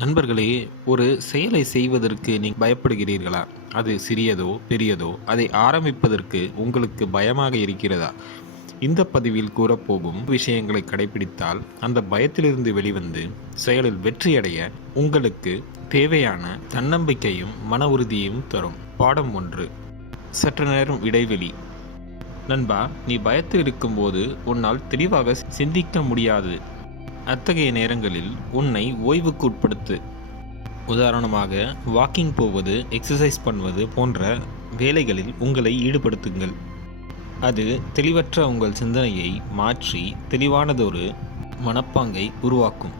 நண்பர்களே ஒரு செயலை செய்வதற்கு நீங்கள் பயப்படுகிறீர்களா? அது சிறியதோ பெரியதோ அதை ஆரம்பிப்பதற்கு உங்களுக்கு பயமாக இருக்கிறதா? இந்த பதிவில் கூறப்போகும் விஷயங்களை கடைபிடித்தால் அந்த பயத்திலிருந்து வெளிவந்து செயலில் வெற்றியடைய உங்களுக்கு தேவையான தன்னம்பிக்கையும் மன உறுதியும் தரும். பாடம் ஒன்று. சற்று நேரம் இடைவெளி. நண்பா நீ பயத்தில் இருக்கும்போது உன்னால் தெளிவாக சிந்திக்க முடியாது. அத்தகைய நேரங்களில் உன்னை ஓய்வுக்கு உட்படுத்து உதாரணமாக வாக்கிங் போவது எக்ஸசைஸ் பண்ணுவது போன்ற வேலைகளில் உங்களை ஈடுபடுத்துங்கள். அது தெளிவற்ற உங்கள் சிந்தனையை மாற்றி தெளிவானதொரு மனப்பாங்கை உருவாக்கும்.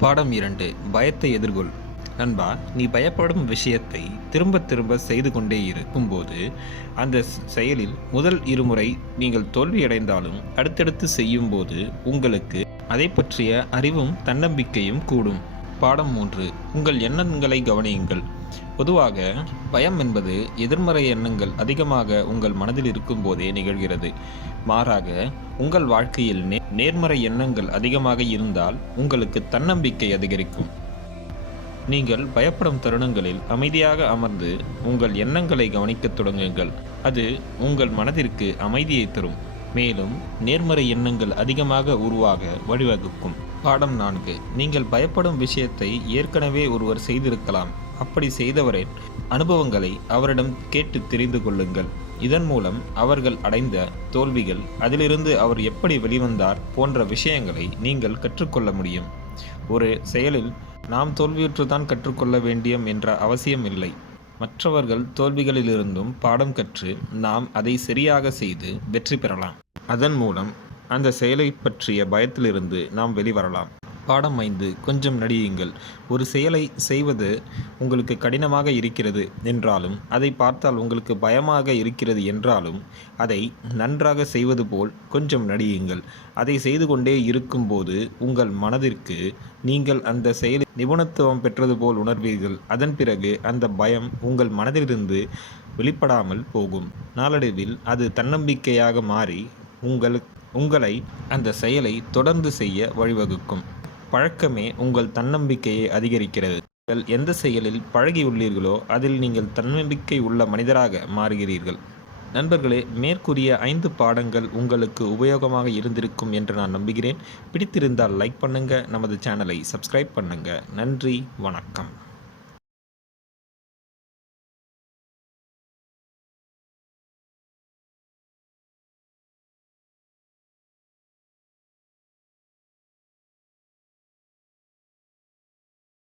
பாடம் இரண்டு பயத்தை எதிர்கொள். நண்பா நீ பயப்படும் விஷயத்தை திரும்ப திரும்ப செய்து கொண்டே இருக்கும்போது அந்த செயலில் முதல் இருமுறை நீங்கள் தோல்வியடைந்தாலும் அடுத்தடுத்து செய்யும்போது உங்களுக்கு அதை பற்றிய அறிவும் தன்னம்பிக்கையும் கூடும். பாடம் மூன்று. உங்கள் எண்ணங்களை கவனியுங்கள். பொதுவாக பயம் என்பது எதிர்மறை எண்ணங்கள் அதிகமாக உங்கள் மனதில் இருக்கும்போதே நிகழ்கிறது. மாறாக உங்கள் வாழ்க்கையில் நே நேர்மறை எண்ணங்கள் அதிகமாக இருந்தால் உங்களுக்கு தன்னம்பிக்கை அதிகரிக்கும். நீங்கள் பயப்படும் தருணங்களில் அமைதியாக அமர்ந்து உங்கள் எண்ணங்களை கவனிக்கத் தொடங்குங்கள். அது உங்கள் மனதிற்கு அமைதியை தரும். மேலும் நேர்மறை எண்ணங்கள் அதிகமாக உருவாக வழிவகுக்கும். பாடம் நான்கு. நீங்கள் பயப்படும் விஷயத்தை ஏற்கனவே ஒருவர் செய்திருக்கலாம். அப்படி செய்தவரின் அனுபவங்களை அவரிடம் கேட்டு தெரிந்து கொள்ளுங்கள். இதன் மூலம் அவர்கள் அடைந்த தோல்விகள் அதிலிருந்து அவர் எப்படி வெளிவந்தார் போன்ற விஷயங்களை நீங்கள் கற்றுக்கொள்ள முடியும். ஒரு செயலில் நாம் தோல்வியுற்றுதான் கற்றுக்கொள்ள வேண்டியம் என்ற அவசியம் இல்லை. மற்றவர்கள் தோல்விகளிலிருந்தும் பாடம் கற்று நாம் அதை சரியாக செய்து வெற்றி பெறலாம். அதன் மூலம் அந்த செயலை பற்றிய பயத்திலிருந்து நாம் வெளிவரலாம். பாடம் ஐந்து கொஞ்சம் நடியுங்கள். ஒரு செயலை செய்வது உங்களுக்கு கடினமாக இருக்கிறது என்றாலும் அதை பார்த்தால் உங்களுக்கு பயமாக இருக்கிறது என்றாலும் அதை நன்றாக செய்வது போல் கொஞ்சம் நடியுங்கள். அதை செய்து கொண்டே இருக்கும்போது உங்கள் மனதிற்கு நீங்கள் அந்த செயலில் நிபுணத்துவம் பெற்றது போல் உணர்வீர்கள். அதன் பிறகு அந்த பயம் உங்கள் மனதிலிருந்து வெளிப்படாமல் போகும். நாளடைவில் அது தன்னம்பிக்கையாக மாறி உங்களுக்கு உங்களை அந்த செயலை தொடர்ந்து செய்ய வழிவகுக்கும். பழக்கமே உங்கள் தன்னம்பிக்கையை அதிகரிக்கிறது. நீங்கள் எந்த செயலில் பழகியுள்ளீர்களோ அதில் நீங்கள் தன்னம்பிக்கை உள்ள மனிதராக மாறுகிறீர்கள். நண்பர்களே மேற்கூறிய ஐந்து பாடங்கள் உங்களுக்கு உபயோகமாக இருந்திருக்கும் என்று நான் நம்புகிறேன். பிடித்திருந்தால் லைக் பண்ணுங்கள் நமது சேனலை சப்ஸ்கிரைப் பண்ணுங்கள் நன்றி வணக்கம்.